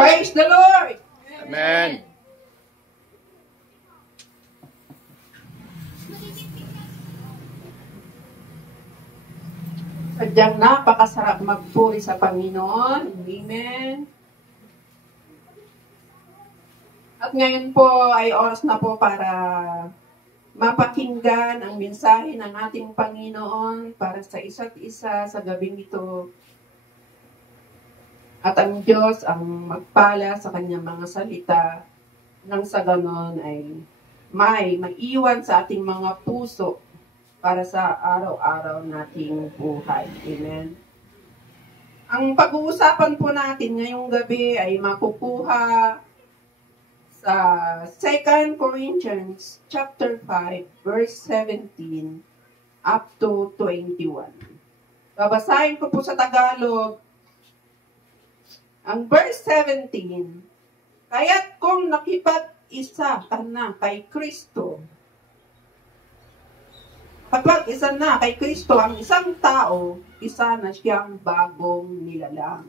Praise the Lord! Amen. Sadyang napakasarap magpuri sa Panginoon. Amen. At ngayon po ay oras na po para mapakinggan ang mensahe ng ating Panginoon para sa isa't isa sa gabing ito. At ang Diyos ang magpala sa kanyang mga salita nang sa ganon ay may maiwan sa ating mga puso para sa araw-araw nating buhay. Amen. Ang pag-uusapan po natin ngayong gabi ay makukuha sa 2 Corinthians chapter 5 verse 17 up to 21. Babasahin ko po sa Tagalog ang verse 17. Kaya't kung nakipag-isa ka na kay Kristo, kapag isa na kay Kristo ang isang tao, isa na siyang bagong nilalang.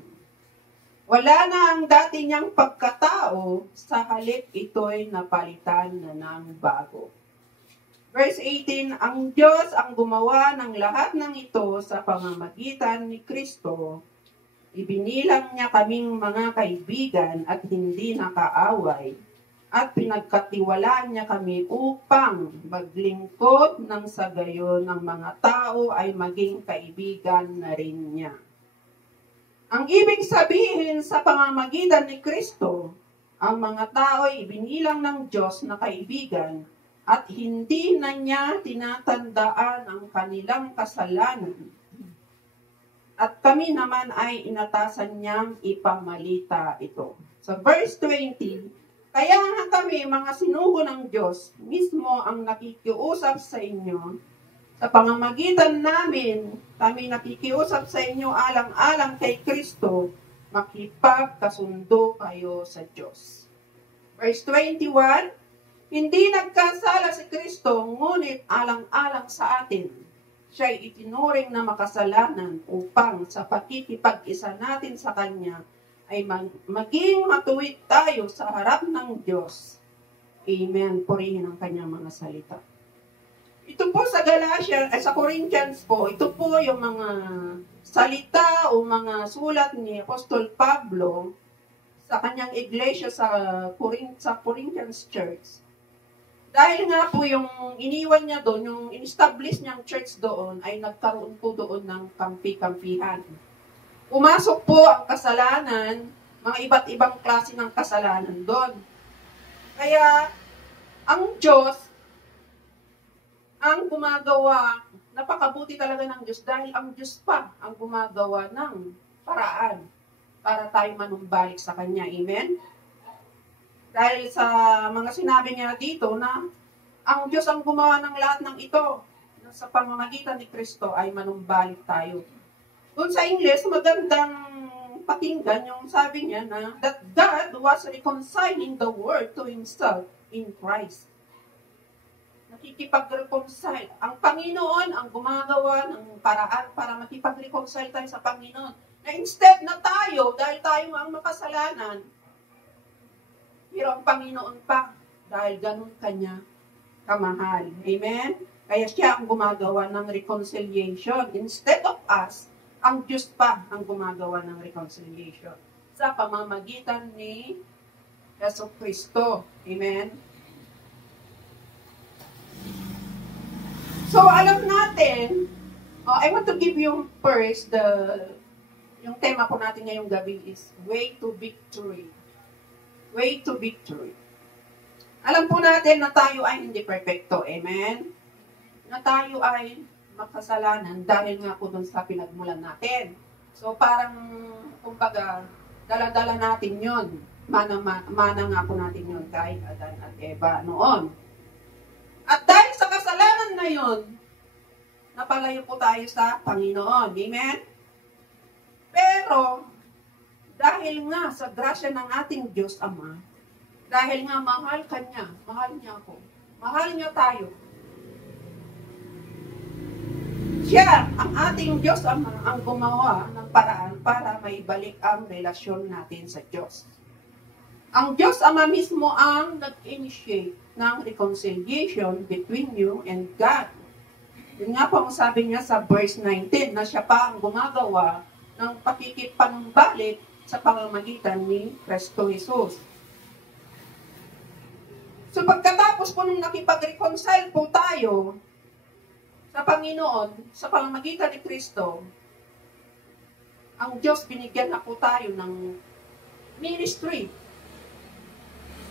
Wala na ang dati niyang pagkatao, sa halip ito'y napalitan na ng bago. Verse 18, ang Diyos ang gumawa ng lahat ng ito sa pamamagitan ni Kristo. Ibinilang niya kaming mga kaibigan at hindi nakaaway, at pinagkatiwalaan niya kami upang maglingkod ng sa gayon ng mga tao ay maging kaibigan na rin niya. Ang ibig sabihin sa pamamagitan ni Kristo, ang mga tao ay ibinilang ng Diyos na kaibigan at hindi na niya tinatandaan ang kanilang kasalanan. At kami naman ay inatasan niyang ipamalita ito. So verse 20, kaya nga kami, mga sinugo ng Diyos, mismo ang nakikiusap sa inyo. Sa pamamagitan namin, kami nakikiusap sa inyo alang-alang kay Kristo, makipagkasundo kayo sa Diyos. Verse 21, hindi nagkasala si Kristo, ngunit alang-alang sa atin. Siya'y itinuring na makasalanan upang sa pakikipag-isa natin sa Kanya ay maging matuwid tayo sa harap ng Diyos. Amen. Purihin ang Kanyang mga salita. Ito po sa sa Corinthians po, ito po yung mga salita o mga sulat ni Apostol Pablo sa kanyang iglesia sa Corinthians Church. Dahil nga po yung iniwan niya doon, yung in-establish niyang church doon, ay nagkaroon po doon ng kampi-kampihan. Pumasok po ang kasalanan, mga iba't ibang klase ng kasalanan doon. Kaya, ang Diyos, ang gumagawa, napakabuti talaga ng Diyos, dahil ang Diyos pa ang gumagawa ng paraan para tayo manumbalik sa Kanya. Amen? Dahil sa mga sinabi niya dito na ang Diyos ang gumawa ng lahat ng ito na sa pamamagitan ni Kristo ay manumbalik tayo. Doon sa English, magandang pakinggan yung sabi niya na that God was reconciling the world to Himself in Christ. Nakikipag-reconcile. Ang Panginoon ang gumagawa ng paraan para makipag-reconcile tayo sa Panginoon. Na instead na tayo, dahil tayo ang makasalanan, pero ang Panginoon pa, dahil ganun Kanya kamahal. Amen? Kaya siya ang gumagawa ng reconciliation. Instead of us, ang Diyos pa ang gumagawa ng reconciliation sa pamamagitan ni Yesu Kristo. Amen? So, alam natin, I want to give you first, yung tema po natin ngayong gabi is Way to Victory. Way to victory. Alam po natin na tayo ay hindi perfecto. Amen? Na tayo ay makasalanan dahil nga po dun sa pinagmulan natin. So parang, kumbaga, dala-dala natin yun. Mana nga po natin yun kay Adan at Eva noon. At dahil sa kasalanan na yun, napalayo po tayo sa Panginoon. Amen? Pero, dahil nga sa grasya ng ating Diyos Ama, dahil nga mahal Kanya, mahal niya ako, mahal niya tayo. Siya, ang ating Diyos Ama, ang gumawa ng paraan para maibalik ang relasyon natin sa Diyos. Ang Diyos Ama mismo ang nag-initiate ng reconciliation between you and God. Yun nga po ang sabi niya sa verse 19, na siya pa ang gumagawa ng pakikipanumbalik sa pamamagitan ni Kristo Jesus. So pagkatapos po nung nakipag-reconcile po tayo sa Panginoon, sa pamamagitan ni Kristo, ang Diyos binigyan na po tayo ng ministry.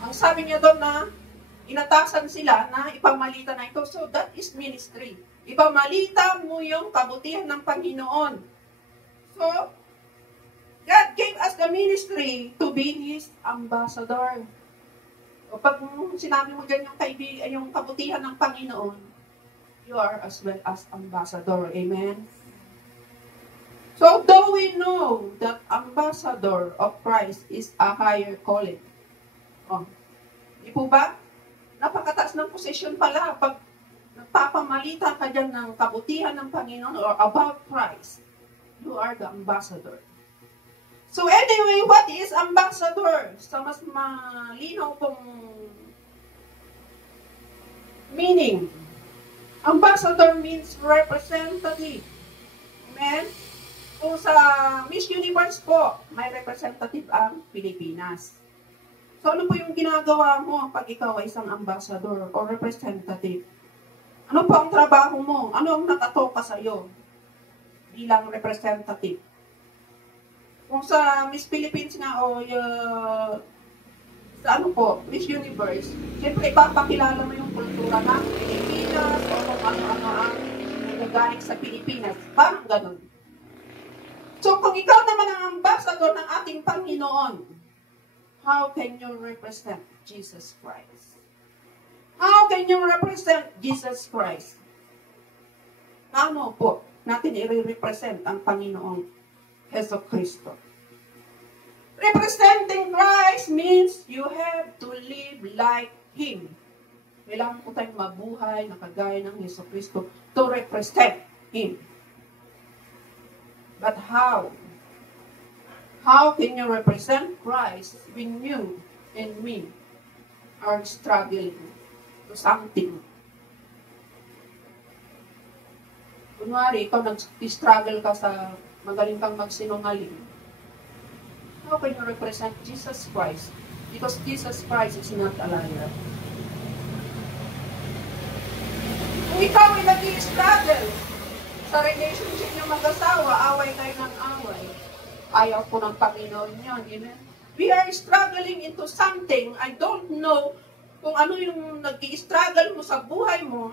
Ang sabi niya doon na inatasan sila na ipamalitan na ito. So that is ministry. Ipamalita mo yung kabutihan ng Panginoon. So, God gave us the ministry to be His ambassador. O pag sinabi mo dyan yung kabutihan ng Panginoon, you are as well as ambassador. Amen? So, though we know that ambassador of Christ is a higher calling. Oh, di po ba? Napakataas ng posisyon pala pag nagpapamalita ka dyan ng kabutihan ng Panginoon or about Christ. You are the ambassador. So anyway, what is ambassador? Sa mas malinaw pong meaning, ambassador means representative. Amen? Kung sa Miss Universe po, may representative ang Pilipinas. So ano po yung ginagawa mo pag ikaw ay isang ambassador o representative? Ano po ang trabaho mo? Ano ang nakatoka sa iyo bilang representative? Kung sa Miss Philippines nga o sa ano po, Miss Universe, siyempre ipapakilala mo yung kultura ng Pilipinas o kung ano-ano ang nagagaling sa Pilipinas. Parang ganun. So kung ikaw naman ang ambassador ng ating Panginoon, how can you represent Jesus Christ? How can you represent Jesus Christ? Ano po natin i-represent ang Panginoong Heso Kristo? Representing Christ means you have to live like Him. Kailangan po tayong mabuhay na kagaya ng Heso Kristo to represent Him. But how? How can you represent Christ when you and me are struggling to something? Kunwari, ikaw nag-struggle ka sa magaling kang magsinungaling. How can you represent Jesus Christ? Because Jesus Christ is not a liar. Kung ikaw ay nag-struggle sa relationship ng mag-asawa, away kayo ng away. Ayaw po ng Panginoon yun. Amen? We are struggling into something. I don't know kung ano yung nag-i-struggle mo sa buhay mo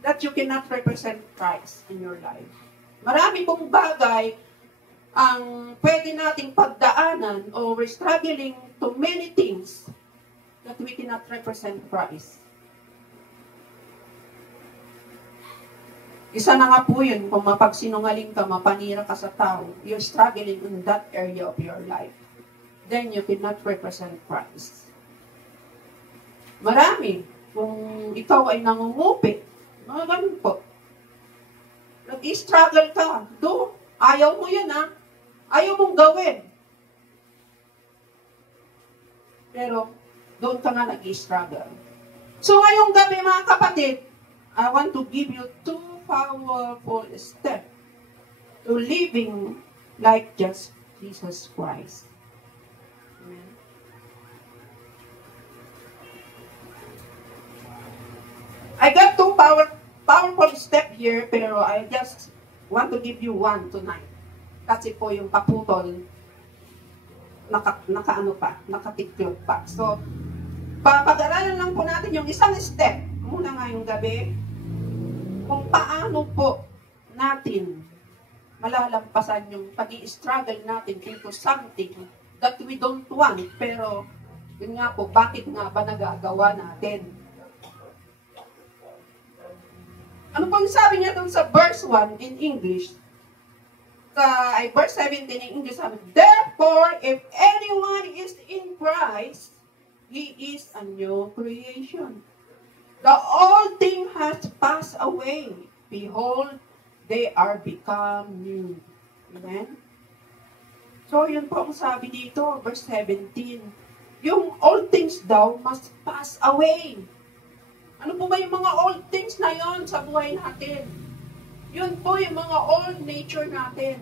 that you cannot represent Christ in your life. Marami pong bagay ang pwede nating pagdaanan or we're struggling to many things that we cannot represent Christ. Isa na nga po yun, kung mapagsinungaling ka, mapanira ka sa tao, you're struggling in that area of your life. Then you cannot represent Christ. Marami, kung ikaw ay nangungupit, mga ganun po. Nag-struggle ka, ayaw mo yan ha, ayaw mong gawin. Pero, doon ka nga nag-struggle. So, ngayong gabi mga kapatid, I want to give you two powerful step to living like just Jesus Christ. Amen. I got two powerful step here, pero I just want to give you one tonight. Kasi po yung paputol, nakatiklop pa. So, papag-aralan lang po natin yung isang step muna ngayong gabi, kung paano po natin malalampasan yung pag-i-struggle natin into something that we don't want. Pero, yun nga po, bakit nga ba nagagawa natin? Ano pong sabi niya doon sa verse 1 in English? Verse 17 in English, sabi, therefore, if anyone is in Christ, he is a new creation. The old thing has passed away. Behold, they are become new. Amen? So, yun po ang sabi dito, verse 17. Yung old things daw must pass away. Ano po ba yung mga old things na yon sa buhay natin? Yun po yung mga old nature natin.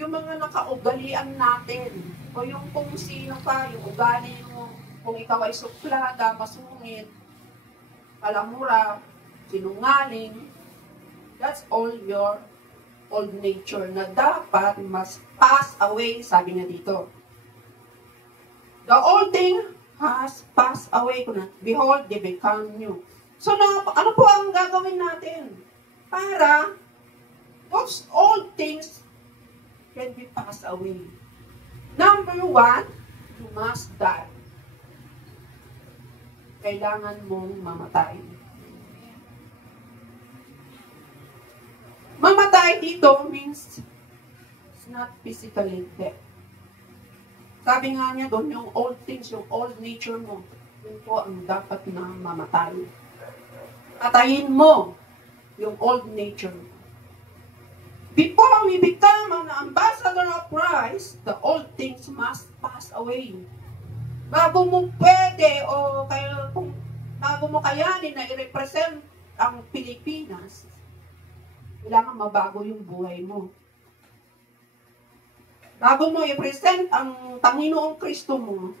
Yung mga nakaugalian natin. O yung kung sino pa, yung ugali mo. Kung ikaw ay suplada, masungit, palamura, sinungaling, that's all your old nature na dapat must pass away, sabi niya dito. The old thing has passed away. Behold, they become new. So, ano po ang gagawin natin? Para those old things can be passed away. Number one, you must die. Kailangan mong mamatay. Mamatay dito means it's not physically dead. Sabi nga niya doon, yung old things, yung old nature mo, yun po ang dapat na mamatay. Patayin mo yung old nature mo. Before we become an ambassador of Christ, the old things must pass away. Bago mo pwede o bago mo kayanin na i-represent ang Pilipinas, kailangan mabago yung buhay mo. Bago mo i-present ang Panginoong Kristo mo,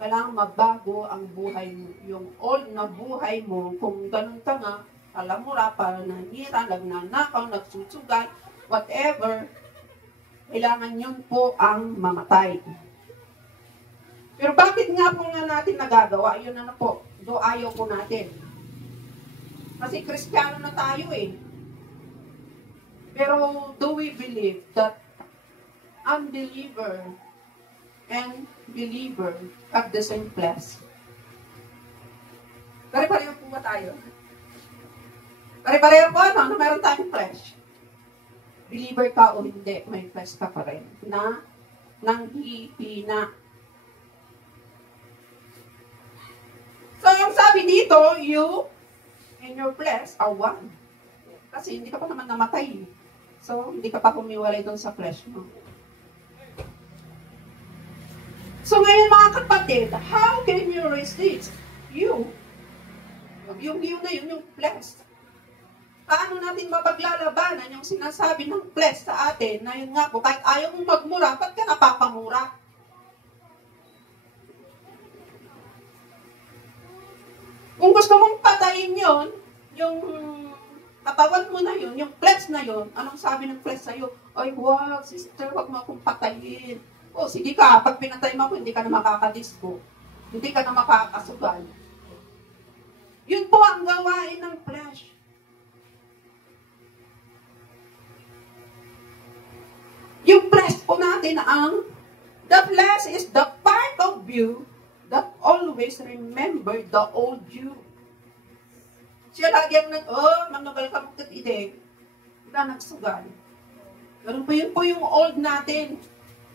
kailangan mabago ang buhay mo. Yung old na buhay mo, kung ganun ka nga, alamura, nanira, nagnanakaw, nagsusugal, whatever, kailangan yun po ang mamatay. Pero bakit nga po nga natin nagagawa? Yun ano po, do ayaw po natin. Kasi Kristiyano na tayo eh. Pero do we believe that unbeliever and believer have the same flesh? Pare-pareho po ba tayo? Pare-pareho po, ano? Meron tayong flesh. Believer ka o hindi, may flesh ka pa rin. Na nanghihina. So, yung sabi dito, you and your flesh are one. Kasi hindi ka pa naman namatay. So, hindi ka pa humiwalay doon sa flesh mo. So ngayon mga kapatid, how can you resist yung you na yun, yung flesh? Paano natin mapaglalabanan yung sinasabi ng flesh sa atin na yun nga po, kahit ayaw mong magmura, ba't ka napapamura? Kung gusto mong patayin yun, yung katawan mo na yun, yung flesh na yun, anong sabi ng flesh sa'yo? Ay, wag, sister, wag mo akong patayin. O, sige ka, pag pinatay mo ako, hindi ka na makakadisco. Hindi ka na makakasugal. Yun po ang gawain ng flesh. Yung flesh po natin the flesh is the part of you that always remember the old you. Siya lagi ang mangnagal ka mong katidig. Wala nagsugal. Ganun po yun po yung old natin.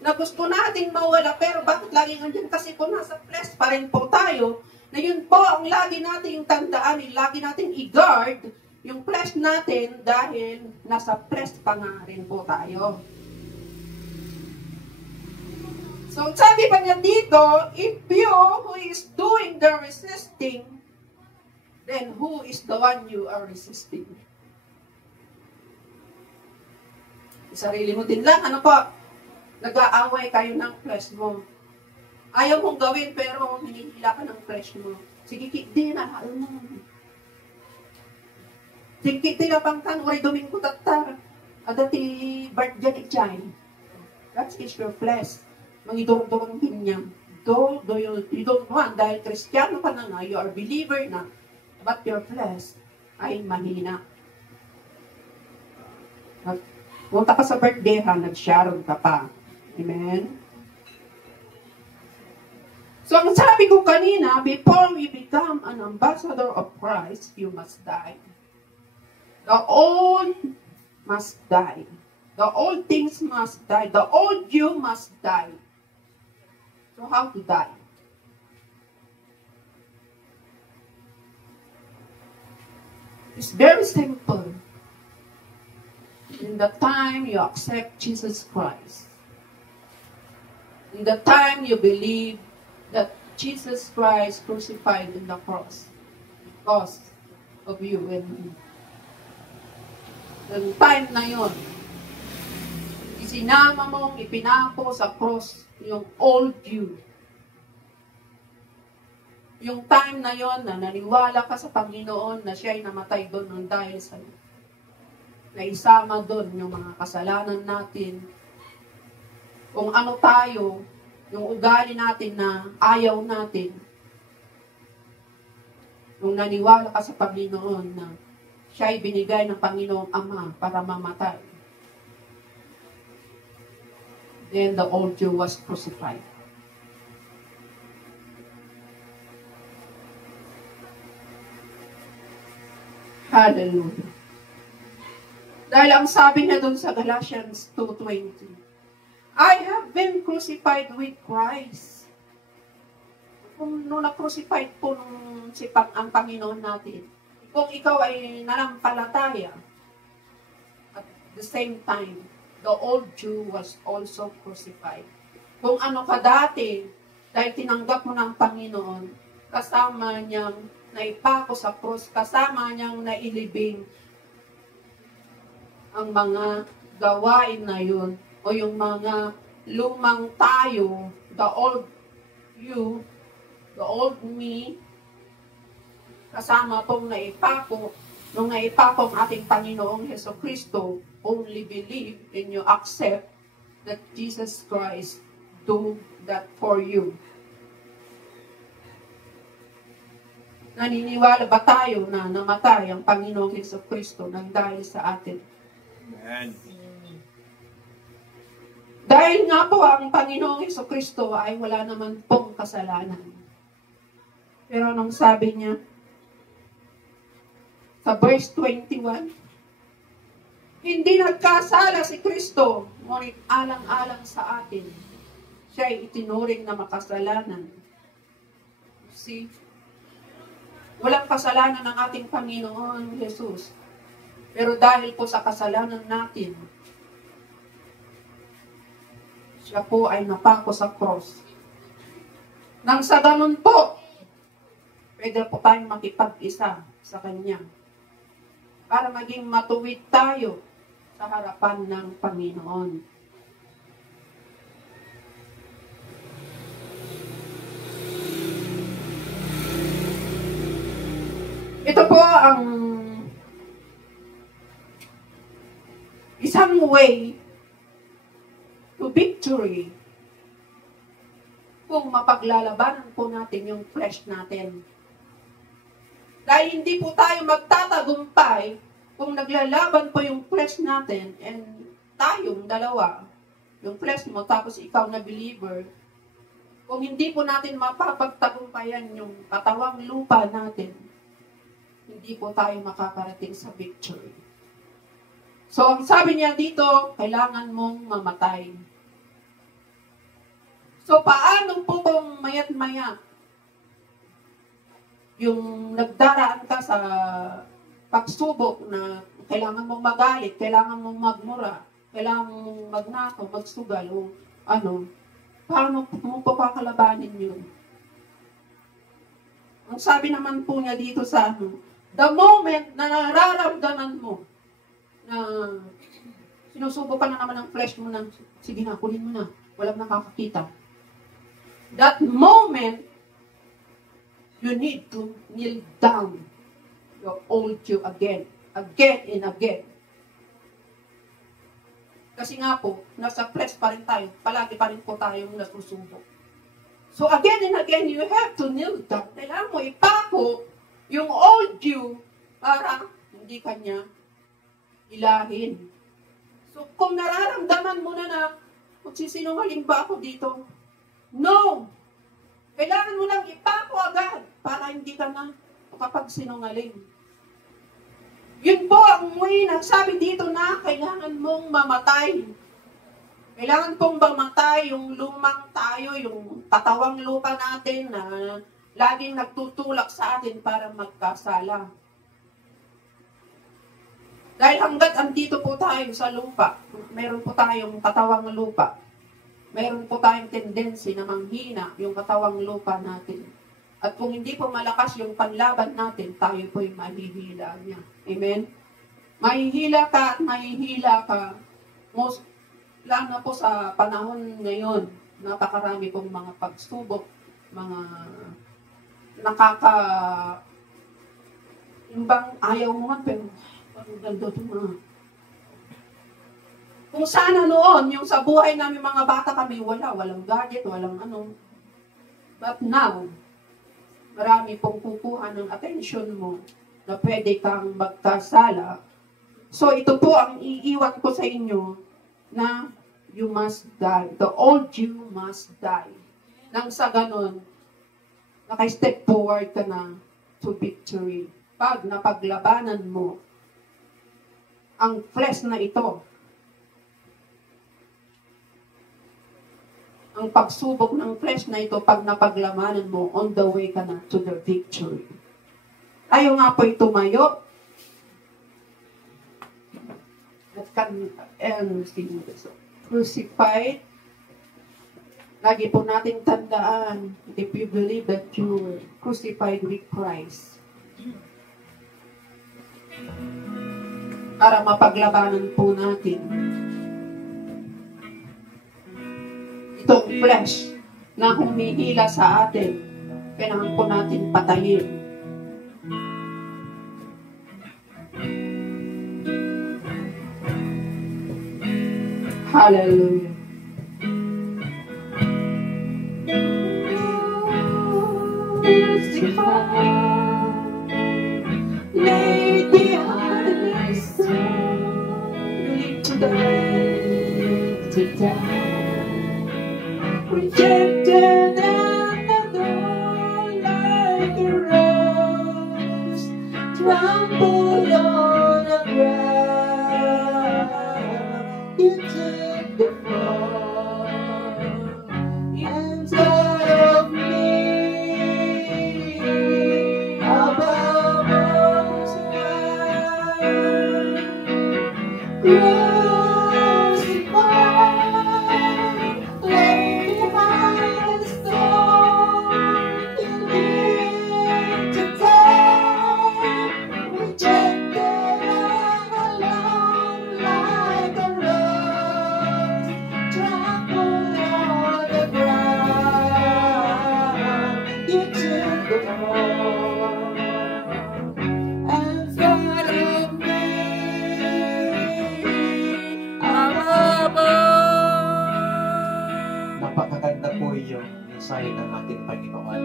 Na gusto nating mawala, pero bakit laging andyan? Kasi kung nasa flesh pa rin po tayo, na yun po ang lagi nating tandaan, lagi nating i-guard yung flesh natin dahil nasa flesh pa nga rin po tayo. So, sabi pa niya dito, if you who is doing the resisting, then who is the one you are resisting? Sarili mo din lang, ano po? Nag-aaway kayo ng flesh mo. Ayaw mong gawin, pero hinihila ka ng flesh mo. Sige, di na, alam mo. Sige, di na pangkan, oray domingo tatar. Adati, Bart dyan ikchay. That is your flesh. Mangidurong-durong din niya. You don't want, dahil Kristiyano ka na nga, you are believer na, but your flesh ay mahina. Punta ka sa birthday ha, nag-sharon ka pa. Amen? So, ang sabi ko kanina, before we become an ambassador of Christ, you must die. The old must die. The old things must die. The old you must die. So, how to die? It's very simple. In the time you accept Jesus Christ, In the time you believe that Jesus Christ crucified in the cross because of you and me. Yung time na yon, isinama mong ipinako sa cross yung old you. Yung time na yon na naniwala ka sa Panginoon na siya'y namatay doon ng dahil sa iyo. Naisama doon yung mga kasalanan natin. Kung ano tayo, yung ugali natin na ayaw natin. Yung naniwala ka sa Panginoon na siya'y binigay ng Panginoong Ama para mamatay. Then the old you was crucified. Hallelujah. Dahil ang sabi niya doon sa Galatians 2:20, I have been crucified with Christ. Kung na-crucified po ang Panginoon natin, kung ikaw ay nanampalataya, at the same time, the old you was also crucified. Kung ano ka dati, dahil tinanggap mo ng Panginoon, kasama niyang naipako sa krus, kasama niyang nailibing ang mga gawain na yun, o yung mga lumang tayo, the old you, the old me, kasama pong naipako, nung naipako ang ating Panginoong Heso Kristo, only believe and you accept that Jesus Christ do that for you. Naniniwala ba tayo na namatay ang Panginoong Heso Kristo nang dahil sa atin? Amen. Dahil nga po ang Panginoong Heso Kristo ay wala naman pong kasalanan. Pero nung sabi niya, sa verse 21, hindi nagkasala si Kristo, ngunit alang-alang sa atin, siya ay itinuring na makasalanan. See? Walang kasalanan ng ating Panginoon Jesus. Pero dahil po sa kasalanan natin, siya po ay napako sa cross. Nang sa ganun po, pwede po tayong makipag-isa sa Kanya para maging matuwid tayo sa harapan ng Panginoon. Ito po ang isang way to victory kung mapaglalabanan po natin yung flesh natin. Dahil hindi po tayo magtatagumpay kung naglalaban po yung flesh natin and tayong dalawa, yung flesh mo tapos ikaw na believer, kung hindi po natin mapapagtagumpayan yung katawang lupa natin, hindi po tayo makakarating sa victory. So, ang sabi niya dito, kailangan mong mamatay. So, paano po kung mayat-maya yung nagdaraan ka sa pagsubok na kailangan mong magalit, kailangan mong magmura, kailangan mong magnakaw, magsugal, o ano, paano mo po kakalabanin yun? Ang sabi naman po niya dito sa the moment na nararamdaman mo na sinusubo ka na naman ng flesh mo na, sige na, kunin mo na, walang nakakakita. That moment, you need to kneel down your old you again and again. Kasi nga po, nasa flesh pa rin tayo, palagi pa rin po tayong nasusubo. So again and again, you have to kneel down. Kailangan mo ipako yung old you para hindi kanya ilahin. So, kung nararamdaman mo na magsisinungaling ba ako dito? No! Kailangan mo lang ipako agad para hindi ka na makapagsinungaling. Yun po ang way na sabi dito na kailangan mong mamatay. Kailangan pong mamatay yung lumang tayo, yung katawang lupa natin na laging nagtutulak sa atin para magkasala. Dahil hanggat andito po tayo sa lupa, meron po tayong katawang lupa, Meron po tayong tendency na manghina yung katawang lupa natin. At kung hindi po malakas yung panlaban natin, tayo po'y mahihila niya. Amen? Mahihila ka at mahihila ka. Most, lang na po sa panahon ngayon, napakarami pong mga pagsubok, mga yung bang ayaw mo man, pero parang ganda ito mga. Kung sana noon, yung sa buhay namin mga bata kami, walang gadget, walang ano. But now, marami pong kukuha ng attention mo na pwede kang magkasala. So ito po ang iiwan ko sa inyo na you must die. The old you must die. Nang sa ganun, naka-step forward ka na to victory. Pag napaglabanan mo ang flesh na ito, ang pagsubok ng flesh na ito, pag napaglamanan mo, on the way ka na to the victory. Tayo nga po'y tumayo. Crucified. Lagi po nating tandaan, if you believe that you were crucified with Christ, para mapaglabanan po natin itong flesh na humihila sa atin, kailangan po natin patayin. Hallelujah. Laid behind the sun, to die. Rejected and adored like a rose, trampled on the ground. You took the fall inside of me, above all time. Napakaganda po yung mensahe ng ating Panginoon.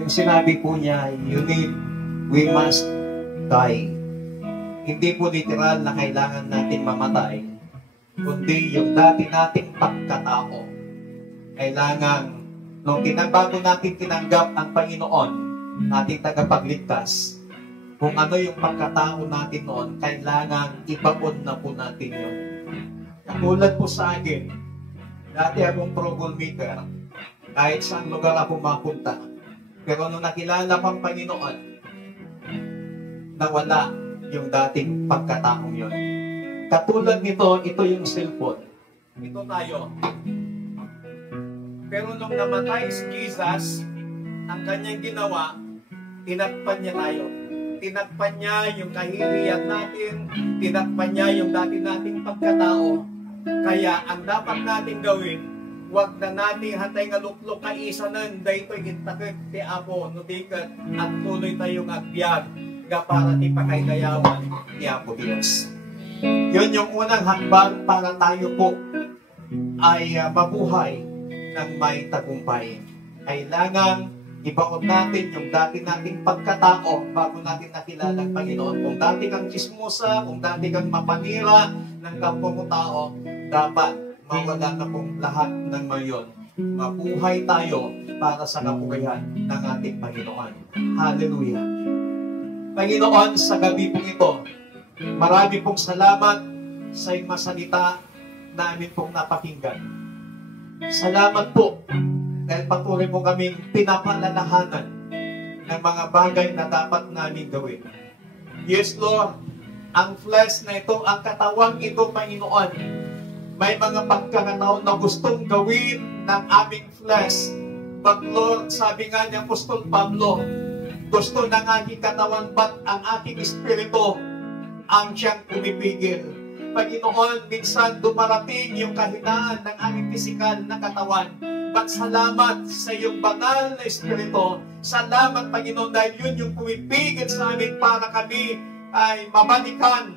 Yung sinabi po niya, we must die. Hindi po literal na kailangan nating mamatay, kundi yung dati nating pagkatao. Kailangan, nung bago natin tinanggap ang Panginoon, ating tagapagligtas, kung ano yung pagkatao natin noon, kailangan ibaon na po natin yun. Katulad po sa akin, dati akong troublemaker, kahit saan lugar ako mapunta. Pero nung nakilala ko ang Panginoon, nawala yung dating pagkataong yun. Katulad nito, ito yung cellphone. Ito tayo. Pero nung namatay si Jesus, ang kanyang ginawa, tinakpan niya tayo. Tinakpan niya yung kahiriyan natin, tinakpan niya yung dati nating pagkatao. Kaya ang dapat natin gawin, wag na natin hatay nga luklok ka isanan, daytoy itakit ti Apo, nutikat, at tuloy tayong agbyag, ga para ti pakaygayawan ni Apo Diyos. Yun yung unang hakbang para tayo po ay mabuhay ng may tagumpay. Kailangan ibaon natin yung dati nating pagkatao bago natin nakilala ang Panginoon. Kung dati kang chismosa, kung dati kang mapanira ng kapwa mo tao, dapat mawala na pong lahat ng mayon. Mabuhay tayo para sa kabuhayan ng ating Panginoon. Hallelujah. Panginoon, sa gabi pong ito, marami pong salamat sa iyong masalita namin pong napakinggan. Salamat po dahil patuloy mo kaming pinapalalahanan ng mga bagay na dapat namin gawin. Yes, Lord, ang flesh na ito, ang katawang ito, Panginoon, May mga pagkakataon na gustong gawin ng aming flesh. But Lord, sabi nga ni Apostol Pablo, gusto ng aking katawan, ba't ang aking espiritu ang siyang pumipigil. Panginoon, minsan dumarating yung kahinaan ng aming pisikal na katawan. But salamat sa iyong banal na espiritu. Salamat, Panginoon, dahil yun yung pumipigil sa amin para kami ay mabalikan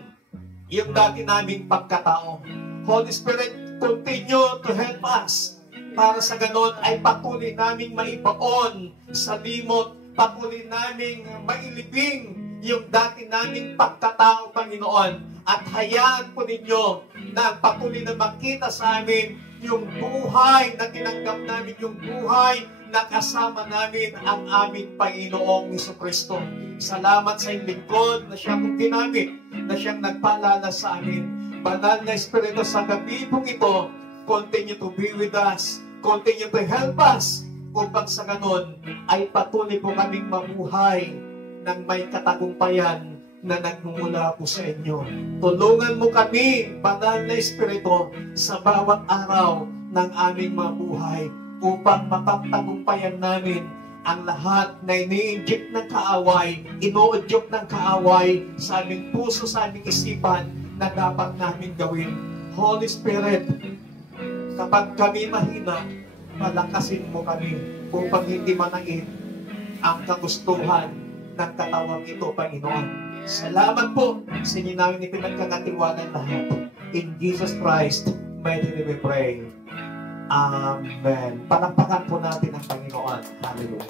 yung dati naming pagkatao. Holy Spirit, continue to help us para sa ganon ay patuloy naming maibaon sa limot, patuloy naming mailibing yung dati naming pagkatao, Panginoon. At hayaan po ninyo na patuloy na makita sa amin yung buhay na tinanggap namin, yung buhay na kasama namin ang aming Panginoong Jesucristo. Salamat sa iyong lingkod na siyang ginamit, na siyang nagpaalala sa amin. Banal na Espiritu, sa gabi pong ito, continue to be with us, continue to help us, upang sa ganon ay patuloy po kaming mabuhay ng may katagumpayan na nagmumula po sa inyo. Tulungan mo kami, Banal na Espiritu, sa bawat araw ng aming mabuhay upang mapagtagumpayan namin ang lahat na ini-inject ng kaaway, inuudyok ng kaaway sa aming puso, sa aming isipan na dapat namin gawin. Holy Spirit, kapag kami mahina, palakasin mo kami upang hindi manain ang kagustuhan ng katawang ito, Panginoon. Salamat po sa inyo namin ipinagkakatiwanan lahat. In Jesus Christ, mighty name we pray. Amen. Palakpakan po natin ang Panginoon. Hallelujah.